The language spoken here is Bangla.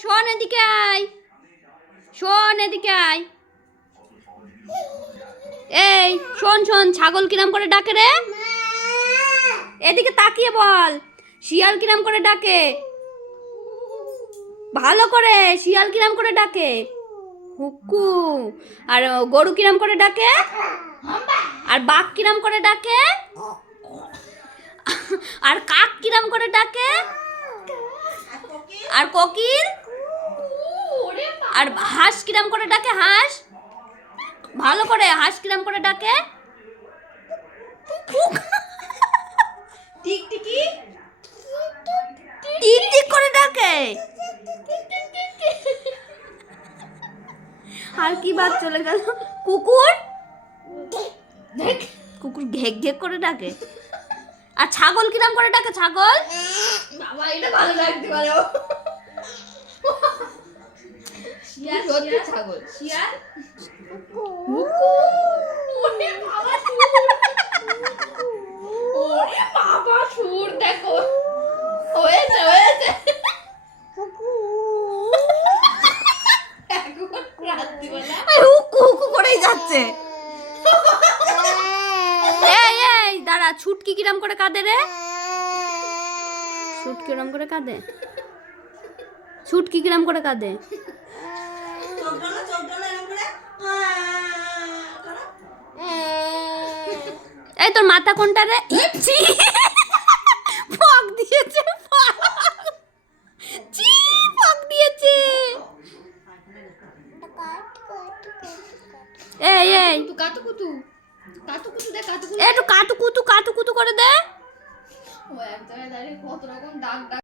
শোন এদিকে আয়, শোন এদিকে আয়। এই শোন শোন, ছাগল কিরাম করে ডাকে রে? এদিকে তাকিয়ে বল। শিয়াল কিরাম করে ডাকে? ভালো করে, শিয়াল কিরাম করে ডাকে? হুকু। আর গরু কিরাম করে ডাকে? আর বাঘ কিরাম করে ডাকে? আর কাক কিরাম করে ডাকে? আর কোকিল? আর হাঁস কিরাম করে ডাকে? হাঁস ভালো করে, হাঁস কিরাম করে ডাকে? টিকটিকি টিক টিক করে ডাকে। আর কি বাদ চলে গেল? কুকুর? কুকুর ঘেক ঘেক করে ডাকে। আর ছাগল কিরাম করে ডাকে? ছাগল বাবা এটা ভালো লাগতে পারো। শিয়াল সত্যি ছাগল। শিয়াল ওরে বাবা সুর, ওরে বাবা সুর দেখো হয়েছে হয়েছে। রাত্রিবেলা হুকু হুকু করেই যাচ্ছে। এই এই দাঁড়া, ছুটকি কিরাম করে কাঁদে রে? ছুটকি কিরাম করে কাঁদে? ছুটকি কিরাম করে কাঁদে? এই তোর মাথা কোনটা রে? ইচ্ছি ফক দিয়েছে, চি ফক দিয়েছে। এই এই কাতুকুতু কাতুকুতু দে কাতুকুতু। একটু কাতুকুতু কাতুকুতু করে দে। ও এক জায়গায় দাঁড়িয়ে কত রকম ডাক ডাক